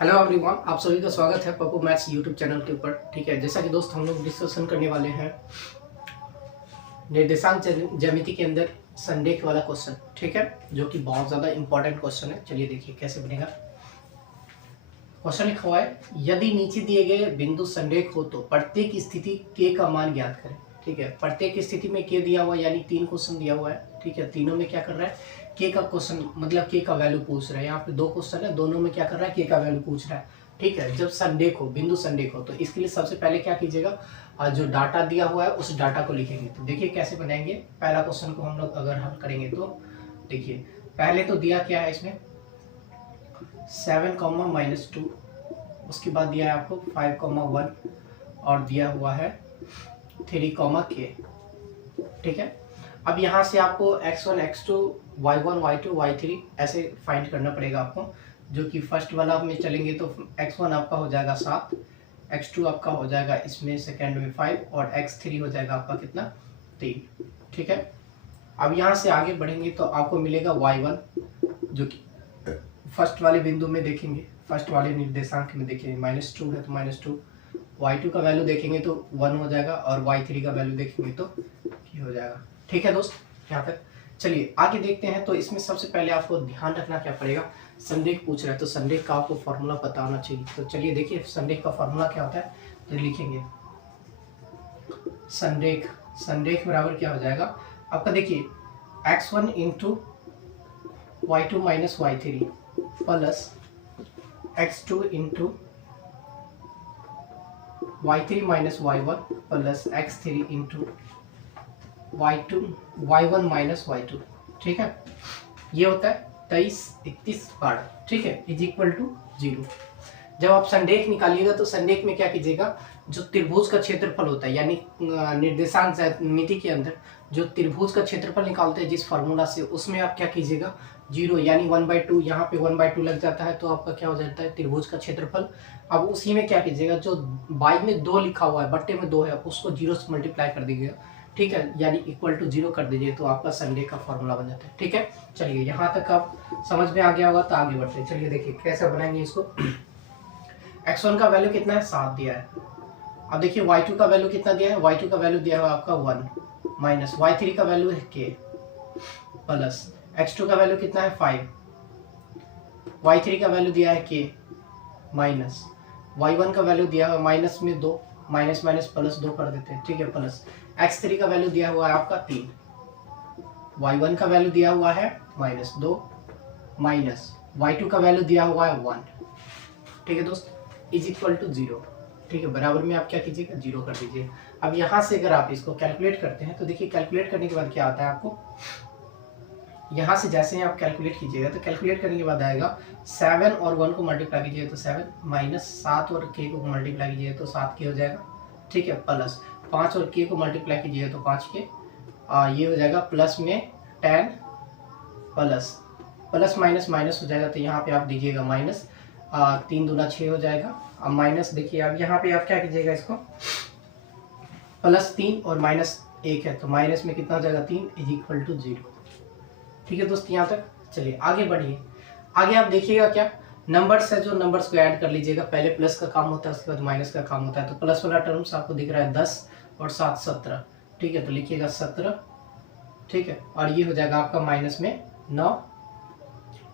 Hello everyone, आप सभी का स्वागत है पप्पू मैथ्स यूट्यूब चैनल के ऊपर। ठीक है, जैसा कि दोस्त हम लोग डिस्कशन करने वाले हैं निर्देशांक ज्यामिति के अंदर संरेख वाला क्वेश्चन। ठीक है, जो कि बहुत ज़्यादा इंपॉर्टेंट क्वेश्चन है। चलिए देखिए कैसे बनेगा। क्वेश्चन लिखा हुआ है, यदि नीचे दिए गए बिंदु संरेख हो तो प्रत्येक स्थिति के का मान ज्ञात करें। ठीक है, प्रत्येक स्थिति में के दिया हुआ है, यानी 3 क्वेश्चन दिया हुआ है। ठीक है, तीनों में क्या कर रहा है, के का क्वेश्चन मतलब के का वैल्यू पूछ रहा है। यहाँ पे 2 क्वेश्चन है, दोनों में क्या कर रहा है, के का वैल्यू पूछ रहा है। ठीक है, जब संरेख हो, बिंदु संरेख हो, तो इसके लिए सबसे पहले क्या कीजिएगा, जो डाटा दिया हुआ है उस डाटा को लिखेंगे। तो देखिए कैसे बनाएंगे। पहला क्वेश्चन को हम लोग अगर हल करेंगे तो देखिए, पहले तो दिया क्या है इसमें 7, -2, उसके बाद दिया है आपको 5, 1 और दिया हुआ है 3, K। ठीक है, अब यहाँ से आपको x1, x2, y1, y2, y3 ऐसे फाइंड करना पड़ेगा आपको। जो कि फर्स्ट वाला में चलेंगे तो x1 आपका हो जाएगा 7, x2 आपका हो जाएगा इसमें सेकेंड में 5 और x3 हो जाएगा आपका कितना 3। ठीक है, अब यहाँ से आगे बढ़ेंगे तो आपको मिलेगा y1, जो कि फर्स्ट वाले बिंदु में देखेंगे, फर्स्ट वाले निर्देशांक में देखेंगे -2 है तो -2, y2 का वैल्यू देखेंगे तो 1 हो जाएगा और y3 का वैल्यू देखेंगे तो ये हो जाएगा। ठीक है दोस्त, यहाँ तक। चलिए आगे देखते हैं। तो इसमें सबसे पहले आपको ध्यान रखना क्या पड़ेगा, संरेख पूछ रहा है तो संरेख का आपको फॉर्मूला पता होना चाहिए। तो चलिए देखिए संरेख का फॉर्मूला क्या होता है। तो लिखेंगे संरेख, संरेख बराबर क्या हो जाएगा आपका, देखिए x1 into y2 minus y3 plus x2 into y3 minus y1 plus x3 into y1 minus y2। ठीक है, ये होता है 23, 31, 12। ठीक है, इज इक्वल टू 0। जब आप संरेख निकालिएगा तो संरेख में क्या कीजिएगा, जो त्रिभुज का क्षेत्रफल होता है, यानी निर्देशांक ज्यामिति के अंदर जो त्रिभुज का क्षेत्रफल निकालते हैं जिस फार्मूला से, उसमें आप क्या कीजिएगा 0 यानी 1/2, यहाँ पे 1/2 लग जाता है तो आपका क्या हो जाता है त्रिभुज का क्षेत्रफल। अब उसी में क्या कीजिएगा, जो बाई में 2 लिखा हुआ है, बट्टे में 2 है, उसको 0 से मल्टीप्लाई कर दीजिएगा। ठीक है, यानी इक्वल टू 0 कर दीजिए तो आपका संरेख का फॉर्मूला बन जाता है। ठीक है, चलिए यहाँ तक आप समझ में आ गया होगा तो आगे बढ़ते हैं। चलिए देखिए कैसे बनाएंगे इसको। x1 का वैल्यू कितना है, 7 दिया है। अब देखिए y2 का वैल्यू कितना दिया है, y2 का वैल्यू दिया है आपका 1 माइनस y3 का वैल्यू है k प्लस x2 का वैल्यू कितना है 5, y3 का वैल्यू दिया है k माइनस y1 का वैल्यू दिया है माइनस में 2, माइनस माइनस प्लस 2 कर देते हैं। ठीक है, प्लस x3 का वैल्यू दिया हुआ है आपका 3, y1 का वैल्यू दिया हुआ है -2 माइनस y2 का वैल्यू दिया हुआ है 1। ठीक है दोस्त, इज इक्वल टू 0। ठीक है, बराबर में आप क्या कीजिएगा 0 कर दीजिए। अब यहाँ से अगर आप इसको कैलकुलेट करते हैं तो देखिए कैलकुलेट करने के बाद क्या आता है आपको, यहाँ से जैसे ही आप कैलकुलेट कीजिएगा तो कैलकुलेट करने के बाद आएगा 7 और 1 को मल्टीप्लाई कीजिए तो 7 माइनस 7 और k को मल्टीप्लाई कीजिए तो 7k हो जाएगा। ठीक है, प्लस 5 और k को मल्टीप्लाई कीजिए तो 5k, ये हो जाएगा प्लस में 10 प्लस प्लस माइनस माइनस हो जाएगा तो यहाँ पे आप दीजिएगा माइनस, 3 दूना 6 हो जाएगा। अब माइनस देखिए, अब यहाँ पे आप क्या कीजिएगा, इसको +3 और -1 है तो माइनस में कितना हो जाएगा 3, इज इक्वल टू 0। ठीक है दोस्त, यहाँ तक। चलिए आगे बढ़िए। आगे आप देखिएगा क्या नंबर्स है, जो नंबर्स को ऐड कर लीजिएगा। पहले प्लस का काम होता है, उसके बाद माइनस का काम होता है। तो प्लस वाला टर्म्स आपको दिख रहा है 10 और 7 17। ठीक है, तो लिखिएगा 17। ठीक है, और ये हो जाएगा आपका माइनस में 9।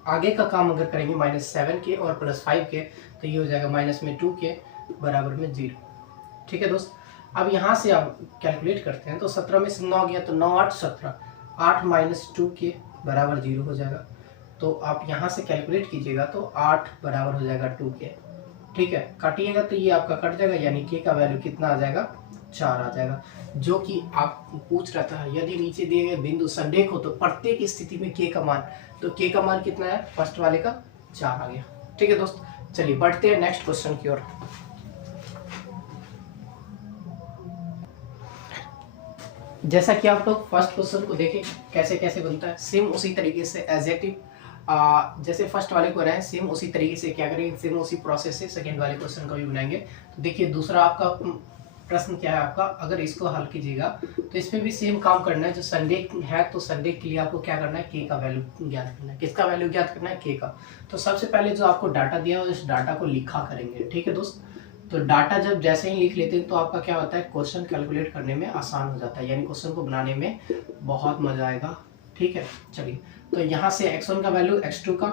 आगे का काम अगर करेंगे -7k और +5k तो ये हो जाएगा माइनस में 2k बराबर में 0। ठीक है दोस्त, अब यहाँ से आप कैलकुलेट करते हैं तो 17 में से 9 गया तो 9 8 17, 8 माइनस 2k बराबर 0 हो जाएगा। तो आप यहाँ से कैलकुलेट कीजिएगा तो 8 बराबर हो जाएगा 2k। ठीक है, काटिएगा तो ये आपका कट जाएगा, यानी k का वैल्यू कितना आ जाएगा 4 आ जाएगा। जो कि आप पूछ रहा था, यदि नीचे दिए गए बिंदु संरेख हो तो प्रत्येक स्थिति में k का मान, तो k का मान कितना है, फर्स्ट वाले का 4 आ गया। ठीक है दोस्त, चलिए बढ़ते हैं नेक्स्ट क्वेश्चन की ओर। जैसा कि आप लोग फर्स्ट क्वेश्चन को देखें कैसे कैसे बनता है, सेम उसी तरीके से एग्जैक्टिव जैसे फर्स्ट वाले को रहे सेम उसी तरीके से क्या करेंगे, सेम उसी प्रोसेस से सेकंड वाले क्वेश्चन का भी बनाएंगे। तो देखिए दूसरा आपका प्रश्न क्या है आपका, अगर इसको हल कीजिएगा तो इसमें भी सेम काम करना है। जो संडे है तो संडे के लिए आपको क्या करना है, के का वैल्यू ज्ञात करना है। किसका वैल्यू ज्ञात करना है, के का। तो सबसे पहले जो आपको डाटा दिया है उस डाटा को लिखा करेंगे, ठीक है दोस्त। तो डाटा जब जैसे ही लिख लेते हैं तो आपका क्या होता है, क्वेश्चन कैलकुलेट करने में आसान हो जाता है, यानी क्वेश्चन को बनाने में बहुत मजा आएगा, ठीक है। चलिए, तो यहाँ से x1 का वैल्यू, x2 का,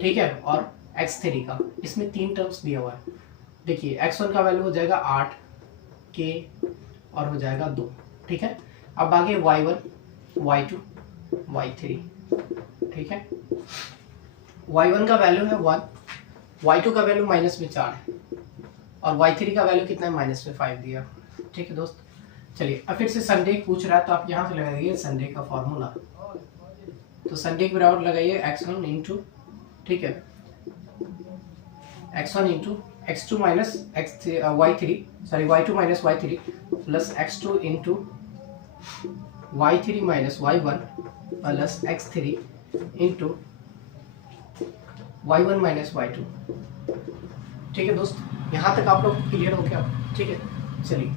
ठीक है, और x3 का, इसमें 3 टर्म्स दिया हुआ है। देखिए x1 का वैल्यू हो जाएगा 8 के और हो जाएगा 2, ठीक है। अब आगे y1, y2, y3, ठीक है। y1 का वैल्यू है 1, y2 का वैल्यू माइनस में 4 है और y3 का वैल्यू कितना है, माइनस में 5 दिया, ठीक है दोस्त। चलिए, अब फिर से संडे पूछ रहा है तो आप यहाँ से लगाइए संडे का फॉर्मूला। तो संडे के बराबर लगाइए x1 इंटू, ठीक है, x1 into x2 minus y3, sorry y2 minus y3 plus x2 into y3 minus y1 plus x3 into y1 minus y2, ठीक है दोस्त। यहाँ तक आप लोग क्लियर हो क्या, ठीक है। चलिए,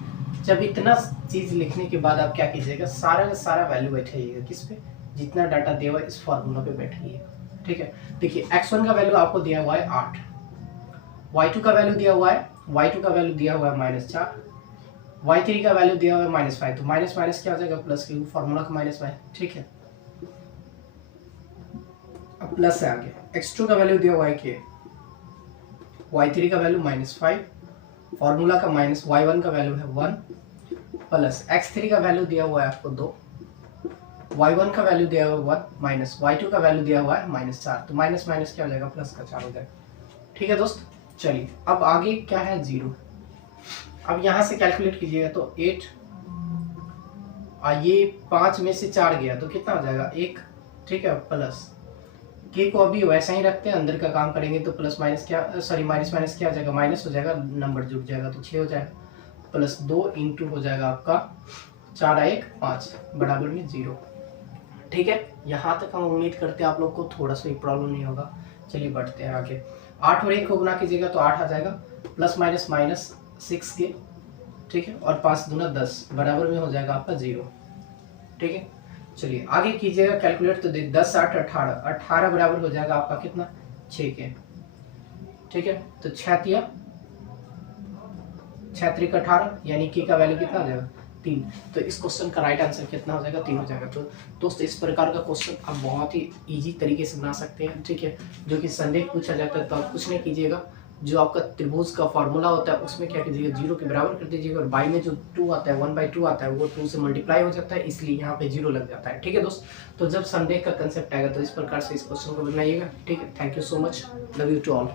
जब इतना चीज लिखने के बाद आप क्या कीजिएगा, सारा का सारा वैल्यू बैठाइएगा किस पे, जितना डाटा दिया हुआ है इस फॉर्मूला पे बैठाइएगा, ठीक है। देखिए x1 का वैल्यू आपको दिया हुआ है 8, y2 का वैल्यू दिया हुआ है, y2 का वैल्यू दिया हुआ है -4, y3 का वैल्यू दिया हुआ है -5। तो माइनस माइनस क्या हो जाएगा, प्लस, क्योंकि फॉर्मूला का माइनस है, ठीक है। अब प्लस है आगे, x2 का वैल्यू दिया हुआ है k, y3 का वैल्यू -5, फॉर्मूला का माइनस, y1 का वैल्यू है 1 प्लस x3 का वैल्यू दिया हुआ है आपको 2, y1 का वैल्यू दिया हुआ है 1 माइनस y2 का वैल्यू दिया हुआ है -4। तो माइनस माइनस क्या हो जाएगा, प्लस का 4 हो जाएगा, ठीक है दोस्त। चलिए, अब आगे क्या है, 0। अब यहाँ से कैलकुलेट कीजिएगा तो 8, ये 5 में से 4 गया तो कितना हो जाएगा, 1, ठीक है, प्लस के को अभी वैसा ही रखते हैं, अंदर का काम करेंगे तो प्लस माइनस क्या, सॉरी माइनस माइनस क्या हो जाएगा, माइनस हो जाएगा, नंबर जुड़ जाएगा तो 6 हो जाएगा, प्लस 2 इंटू हो जाएगा आपका 4 1 5 बराबर में 0, ठीक है। यहाँ तक हम उम्मीद करते हैं आप लोग को थोड़ा सा भी प्रॉब्लम नहीं होगा। चलिए बढ़ते हैं आगे। 8 और 1 को गुना कीजिएगा तो 8 आ जाएगा, प्लस माइनस माइनस 6 के, ठीक है, और 5 दूना 10 बराबर में हो जाएगा आपका 0, ठीक है। चलिए आगे कीजिएगा कैलकुलेट, तो 10 8 18, 18 बराबर हो जाएगा आपका कितना, 6 के, ठीक है। तो 6 3 18, यानी के का वैल्यू कितना हो जाएगा, 3। तो इस क्वेश्चन का राइट आंसर कितना हो जाएगा, 3 हो जाएगा। तो दोस्त इस प्रकार का क्वेश्चन आप बहुत ही इजी तरीके से बना सकते हैं, ठीक है, जो कि संडे पूछा जाता है। तो आप कुछ नहीं कीजिएगा, जो आपका त्रिभुज का फॉर्मूला होता है उसमें क्या कीजिएगा, 0 के बराबर कर दीजिएगा, और बाई में जो 2 आता है, 1/2 आता है, वो 2 से मल्टीप्लाई हो जाता है, इसलिए यहाँ पे 0 लग जाता है, ठीक है दोस्त। तो जब संडे का कंसेप्ट आएगा तो इस प्रकार से इस क्वेश्चन को बनाइएगा, ठीक है। Thank you so much, love you to all.